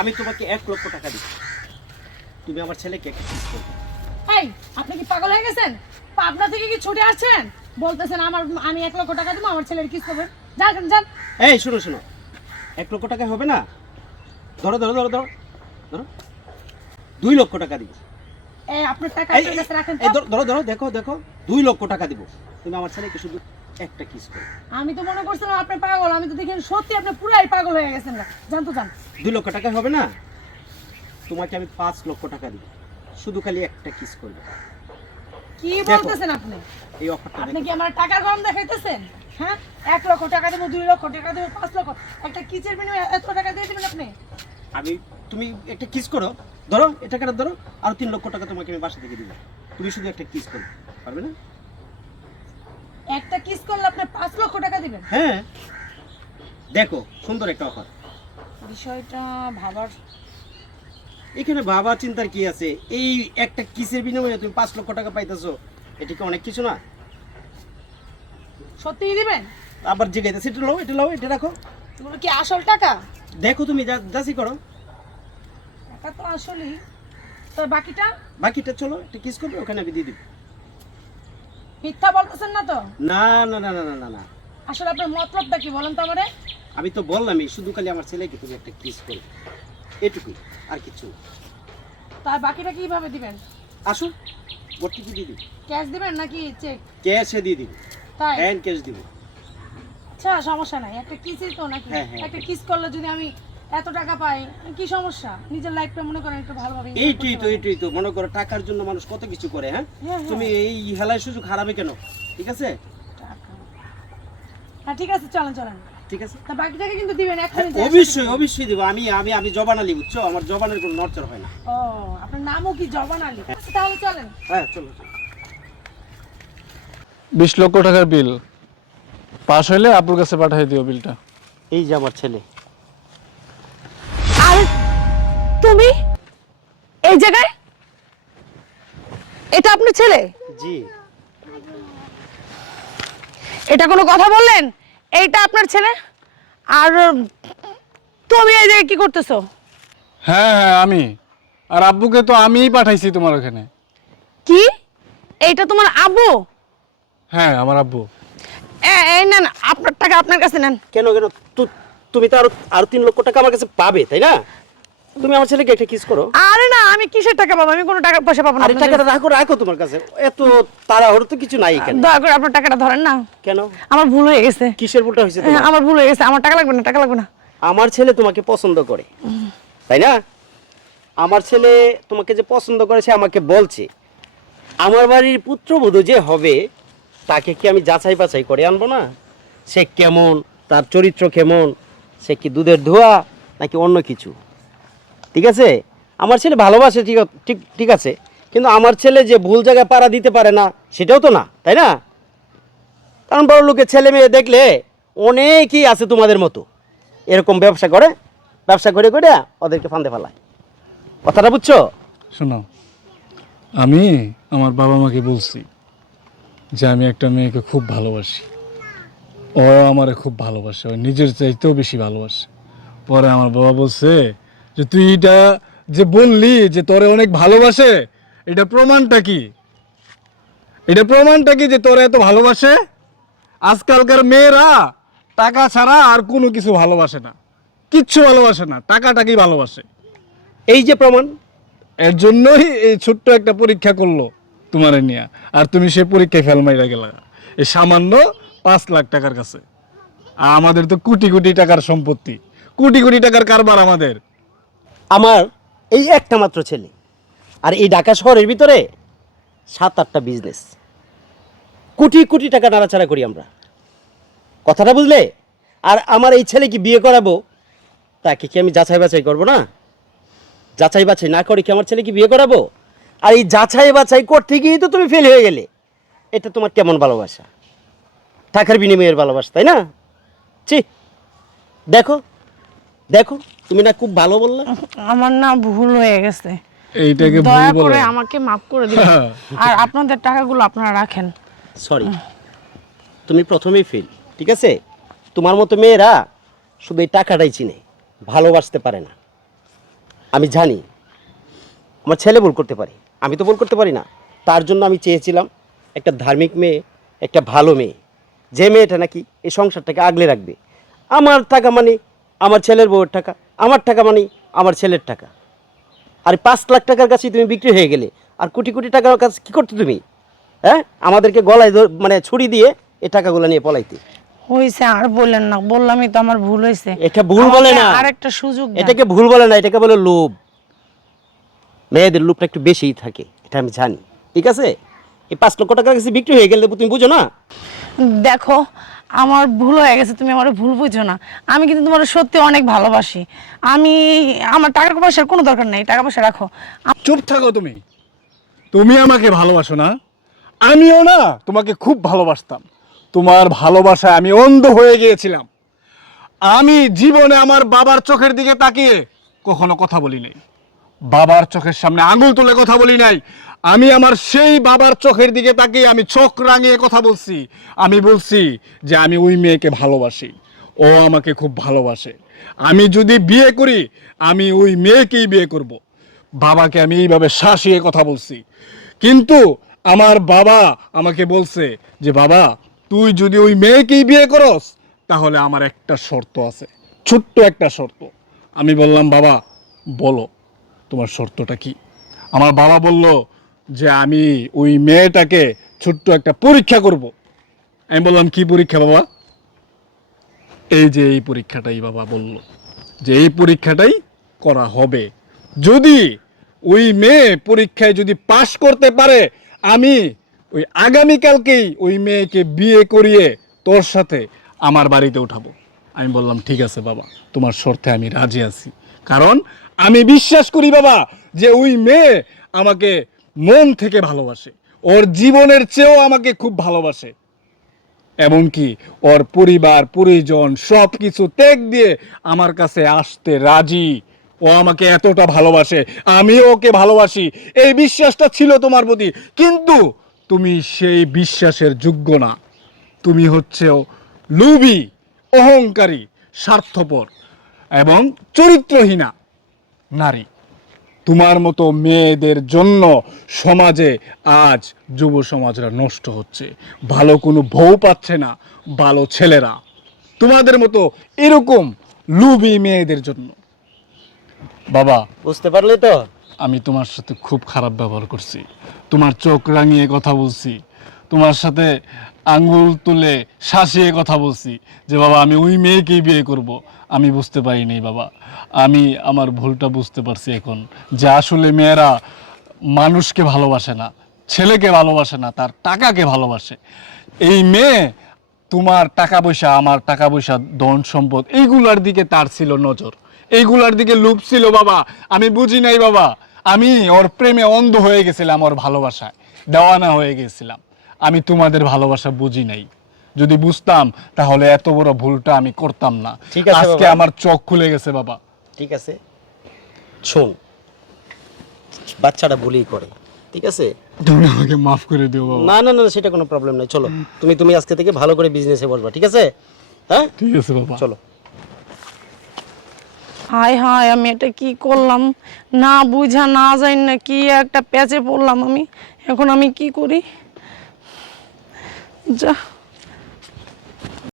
আমি তোমাকে 1 লক্ষ টাকা দিব, তুমি আমার ছেলেকে একটা কিস করবে। এই আপনি কি পাগল হয়ে গেছেন? পাবনা থেকে কি ছুটে আসছেন? বলতেছেন আমি 1 লক্ষ টাকা দেবো আমার ছেলের কিস করবেন। যান যান। এই শোনো শোনো, 1 লক্ষ টাকা হবে না, ধরো ধরো ধরো ধরো ধরো 2 লক্ষ টাকা দিব। এই আপনার টাকা এই আপনার কাছে রাখেন এই তো। ধরো ধরো দেখো দেখো 2 লক্ষ টাকা দিব, তুমি আমার ছেলেকে শুধু একটা কিস করবে। আমি তো মনে করছিলাম আপনি পাগল, আমি তো দেখেন সত্যি আপনি পুরাই পাগল হয়ে গেছেন না। জান তো যান। 2 লক্ষ টাকা হবে না, তোমাকে আমি 5 লক্ষ টাকা দিব, শুধু খালি একটা কিস করবে। কি দেখো, বলতেছেন আপনি? এই অফারটা আপনি দেখো। কি আমার টাকার গরম দেখাইতেছেন? হ্যাঁ, 1 লক্ষ টাকা দেবো, 2 লক্ষ টাকা দেবো, 5 লক্ষ, একটা কিচের বিনিময়ে এত টাকা দিয়ে দিবেন আপনি? আমি তুমি একটা কিস করো, ধরো এই টাকাটা ধরো, আর 3 লক্ষ টাকা তোমাকে আমি বাসা থেকে দিব, তুমি শুধু একটা কিস করো, পারবে না? একটা কিস করলে আপনি 5 লক্ষ টাকা দিবেন? হ্যাঁ, দেখো সুন্দর একটা অফার। বিষয়টা ভাবার। এখানে বাবা চিন্তার কি আছে? এই একটা কিসের বিনিময়ে তুমি 5 লক্ষ টাকা পাইতেছো, এটা কি অনেক কিছু না? সত্যিই দিবেন? আবার জিগাইতেছে, এটা লও এটা লও এটা রাখো, এগুলো কি আসল টাকা? দেখো তুমি যাচি করো, টাকা তো আসলেই। তো বাকিটা? বাকিটা চলো একটা কিস করবে, ওখানে আমি দিয়ে দিব। মিথ্যা বলতেছেন না তো? না না না না না না না, আসলে আপনার মতলবটা কি বলেন তো আমারে? আমি তো বললামই শুধু খালি আমার ছেলেকে তুমি একটা কিস করো, এটুকুই, আর কিছু না। তার বাকিটা কিভাবে দিবেন? আসো ভর্তি দিয়ে দিব, ক্যাশ দিবেন নাকি চেক? ক্যাশে দিয়ে দিব, তাই? হ্যান্ড ক্যাশ দিব। আচ্ছা সমস্যা নাই, একটা কিসই তো নাকি? হ্যাঁ, হ্যাঁ, একটা হ্যাঁ। কিস করলে যদি আমি এত টাকা পাই, কি সমস্যা? নিজের লাইফটা মনে করেন একটু ভালোভাবে enjoy এইটাই করতে তো পারবো। এইটাই তো, মনে করো টাকার জন্য মানুষ কত কিছু করে। হ্যাঁ, হ্যাঁ, তুমি হ্যাঁ। এই হেলায় সুযোগ হারাবে কেন? ঠিক আছে টাকা। হ্যাঁ ঠিক আছে, চলেন চলেন। ঠিক আছে, তা বাকিটাকে কিন্তু দিবেন হ্যাঁ, এক্ষুনি যে অবশ্যই একসাথে। অবশ্যই দিব। আমি আমি আমি জবান আলী, বুঝছো? আমার জবানের কোনো নড়চড় হয় না। ও, আপনার নামও কি জবান আলী? আচ্ছা, তাহলে চলেন। হ্যাঁ চলো চলো। 20 লক্ষ টাকার বিল পাস হইলে আপুর কাছে পাঠিয়ে দিও বিলটা। এই যে আমার ছেলে। আর তুমি এই জায়গায়? এটা আপনার ছেলে? জি। এটা কোনো কথা বললেন? এইটা আপনার ছেলে? আর তুমি এই জায়গায় কি করতেছো? হ্যাঁ হ্যাঁ আমি, আর আব্বুকে তো আমিই পাঠাইছি তোমার ওখানে। কি? এইটা তোমার আব্বু? হ্যাঁ আমার আব্বু। এই নেন আপনার টাকা, আপনার কাছে নেন। কেন কেন? তুমি তো আরো 3 লক্ষ টাকা আমার কাছে পাবে, তাই না? তুমি আমার ছেলেকে একটা কিস করো। আরে না, আমি কিসের টাকা পাবো? আমি কোনো টাকা পয়সা পাবো না। আরে টাকাটা রাখো রাখো তোমার কাছে, এত তাড়াহুড়ো তো কিছু নাই এখানে। দয়া করে আপনার টাকাটা ধরেন না। কেন? আমার ভুল হয়ে গেছে। কিসের ভুলটা হয়েছে তোমার? আমার ভুল হয়ে গেছে, আমার টাকা লাগবে না, টাকা লাগবে না। আমার ছেলে তোমাকে পছন্দ করে, তাই না? আমার ছেলে তোমাকে যে পছন্দ করে সে আমাকে বলছে, আমার বাড়ির পুত্রবধূ যে হবে তাকে কি আমি যাচাই বাছাই করে আনবো না? সে কেমন, তার চরিত্র কেমন, সে কি দুধের ধোয়া নাকি অন্য কিছু? ঠিক আছে, আমার ছেলে ভালোবাসে, ঠিক ঠিক ঠিক আছে, কিন্তু আমার ছেলে যে ভুল জায়গায় পাড়া দিতে পারে না সেটাও তো না, তাই না? কারণ বড় লোকের ছেলে মেয়ে দেখলে অনেকেই আছে তোমাদের মতো, এরকম ব্যবসা করে, ব্যবসা করে করে ওদেরকে ফান্দে ফেলায়। কথাটা বুঝছো? শোনো, আমি আমার বাবা মাকে বলছি যে আমি একটা মেয়েকে খুব ভালোবাসি, ও আমারে খুব ভালোবাসে, ও নিজের চাইতেও বেশি ভালোবাসে। পরে আমার বাবা বলছে যে তুই এটা যে বললি যে তোরে অনেক ভালোবাসে, এটা প্রমাণটা কি? এটা প্রমাণটা কি যে তোরে এত ভালোবাসে? আজকালকার মেয়েরা টাকা ছাড়া আর কোনো কিছু ভালোবাসে না, কিচ্ছু ভালোবাসে না, টাকাটাকেই ভালোবাসে। এই যে প্রমাণ। এর জন্যই এই ছোট্ট একটা পরীক্ষা করলো তোমারে নিয়ে, আর তুমি সেই পরীক্ষায় ফেল মাইরা গেলা এই সামান্য 5 লাখ টাকার কাছে। আর আমাদের তো কোটি কোটি টাকার সম্পত্তি, কোটি কোটি টাকার কারবার আমাদের। আমার এই একটা মাত্র ছেলে, আর এই ঢাকা শহরের ভিতরে 7-8টা বিজনেস, কোটি কোটি টাকা নাড়াচাড়া করি আমরা। কথাটা বুঝলে? আর আমার এই ছেলে কি বিয়ে করাবো, তাকে কি আমি যাচাই বাছাই করবো না? যাচাই বাছাই না করে কি আমার ছেলে কি বিয়ে করাবো? আর এই যাচাই বাছাই করতে গিয়েই তো তুমি ফেল হয়ে গেলে। এটা তোমার কেমন ভালোবাসা? টাকার বিনিময়ের ভালোবাসা, তাই না? ছি, দেখো দেখো, তুমি না খুব ভালো বললে। আমার না ভুল হয়ে গেছে, এইটাকে ভুল দয়া বলে? করে আমাকে মাফ করে দিন। আর আপনাদের টাকাগুলো আপনারা রাখেন। সরি, তুমি প্রথমেই ফেল, ঠিক আছে? তোমার মতো মেয়েরা শুধু এই টাকাটাই চিনে, ভালোবাসতে পারে না। আমি জানি আমার ছেলে ভুল করতে পারে, আমি তো ভুল করতে পারি না। তার জন্য আমি চেয়েছিলাম একটা ধার্মিক মেয়ে, একটা ভালো মেয়ে, যে মেয়েটা নাকি এই সংসারটাকে আগলে রাখবে। আমার টাকা মানে আমার ছেলের বউয়ের টাকা, আমার টাকা মানে আমার ছেলের টাকা। আর 5 লাখ টাকার কাছে তুমি বিক্রি হয়ে গেলে, আর কোটি কোটি টাকার কাছে কী করতে তুমি? হ্যাঁ, আমাদেরকে গলায় মানে ছুরি দিয়ে এই টাকাগুলো নিয়ে পলাইতে। হইছে, আর বললেন না, বললামই তো আমার ভুল হয়েছে। এটা ভুল বলে না, আরেকটা সুযোগ দেন। এটাকে ভুল বলে না, এটাকে বলে লোভ। মেয়েদের লোভটা একটু বেশিই থাকে, এটা আমি জানি। ঠিক আছে, এই 5 লক্ষ টাকার কাছে বিক্রি হয়ে গেলে তুমি বুঝো না? দেখো, আমার ভুল হয়ে গেছে, তুমি আমার ভুল বুঝো না। আমি কিন্তু তোমার সত্যি অনেক ভালোবাসি। আমার টাকা পয়সার কোনো দরকার নেই, টাকা পয়সা রাখো। চুপ থাকো তুমি। তুমি আমাকে ভালোবাসো না? আমিও না তোমাকে খুব ভালোবাসতাম। তোমার ভালোবাসায় আমি অন্ধ হয়ে গিয়েছিলাম। আমি জীবনে আমার বাবার চোখের দিকে তাকিয়ে কখনো কথা বলি নাই, বাবার চোখের সামনে আঙুল তুলে কথা বলি নাই। আমি আমার সেই বাবার চোখের দিকে তাকিয়ে আমি চোখ রাঙিয়ে কথা বলছি। আমি বলছি যে আমি ওই মেয়েকে ভালোবাসি, ও আমাকে খুব ভালোবাসে। আমি যদি বিয়ে করি, আমি ওই মেয়েকেই বিয়ে করব। বাবাকে আমি এইভাবে শাসিয়ে কথা বলছি। কিন্তু আমার বাবা আমাকে বলছে যে বাবা, তুই যদি ওই মেয়েকেই বিয়ে করস, তাহলে আমার একটা শর্ত আছে, ছোট্ট একটা শর্ত। আমি বললাম বাবা বলো তোমার শর্তটা কি? আমার বাবা বলল যে আমি ওই মেয়েটাকে ছোট্ট একটা পরীক্ষা করব। আমি বললাম কি পরীক্ষা বাবা? এই যে এই পরীক্ষাটাই বাবা বলল যে এই পরীক্ষাটাই করা হবে। যদি ওই মেয়ে পরীক্ষায় যদি পাশ করতে পারে, আমি ওই আগামীকালকেই ওই মেয়েকে বিয়ে করিয়ে তোর সাথে আমার বাড়িতে উঠাবো। আমি বললাম ঠিক আছে বাবা, তোমার শর্তে আমি রাজি আছি। কারণ আমি বিশ্বাস করি বাবা যে ওই মেয়ে আমাকে মন থেকে ভালোবাসে, ওর জীবনের চেয়েও আমাকে খুব ভালোবাসে। এমনকি ওর পরিবার পরিজন সব কিছু ত্যাগ দিয়ে আমার কাছে আসতে রাজি। ও আমাকে এতটা ভালোবাসে, আমিও ওকে ভালোবাসি। এই বিশ্বাসটা ছিল তোমার প্রতি, কিন্তু তুমি সেই বিশ্বাসের যোগ্য না। তুমি হচ্ছে লোভী, অহংকারী, স্বার্থপর এবং চরিত্রহীনা নারী। তোমার মতো মেয়েদের জন্য সমাজে আজ যুব সমাজরা নষ্ট হচ্ছে, ভালো কোনো বউ পাচ্ছে না ভালো ছেলেরা, তোমাদের মতো এরকম লুবি মেয়েদের জন্য। বাবা বুঝতে পারলে তো? আমি তোমার সাথে খুব খারাপ ব্যবহার করছি, তোমার চোখ রাঙিয়ে কথা বলছি, তোমার সাথে আঙ্গুল তুলে শাসিয়ে কথা বলছি যে বাবা আমি ওই মেয়েকেই বিয়ে করব। আমি বুঝতে পারিনি বাবা, আমি আমার ভুলটা বুঝতে পারছি এখন, যে আসলে মেয়েরা মানুষকে ভালোবাসে না, ছেলেকে ভালোবাসে না, তার টাকাকে ভালোবাসে। এই মেয়ে তোমার টাকা পয়সা, আমার টাকা পয়সা, ধন সম্পদ, এইগুলার দিকে তার ছিল নজর, এইগুলার দিকে লোভ ছিল বাবা। আমি বুঝি নাই বাবা, আমি ওর প্রেমে অন্ধ হয়ে গেছিলাম, ওর ভালোবাসায় দেওয়ানা হয়ে গেছিলাম। আমি তোমাদের ভালোবাসা বুঝি নাই। যদি বুঝতাম তাহলে এত বড় ভুলটা আমি করতাম না। ঠিক আছে আজকে বাবা। আমার চোখ খুলে গেছে বাবা। ঠিক আছে, শোন, বাচ্চাটা ভুলই করে। ঠিক আছে, তুমি আমাকে মাফ করে দিও বাবা। না না না, সেটা কোনো প্রবলেম নাই। চলো, তুমি আজকে থেকে ভালো করে বিজনেসে বসবা। ঠিক আছে? হ্যাঁ, ঠিক আছে বাবা। চলো। হায় হায়, আমি এটা কি করলাম? না বুঝা না যাই না কি একটা প্যাচে পড়লাম আমি। এখন আমি কি করি? যা